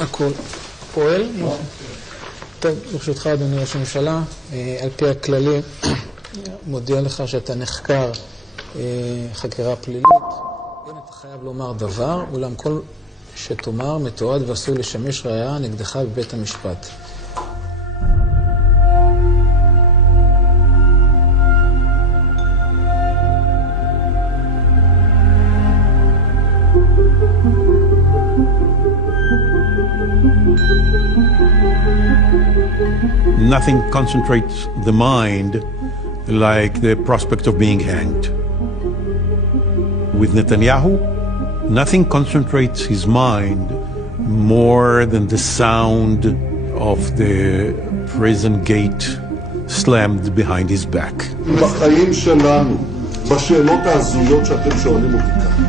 הכל פועל. טוב, ברשותך אדוני ראש הממשלה, על פי הכללי מודיע לך שאתה נחקר חקירה פלילית. אין אתה חייב לומר דבר, אולם כל שתאמר מתועד ואסור לשמש ראיה נגדך בבית המשפט. Nothing concentrates the mind like the prospect of being hanged. With Netanyahu, nothing concentrates his mind more than the sound of the prison gate slammed behind his back. בחיים שלנו, בשאלות ההזויות שאתם שואלים אותי כאן,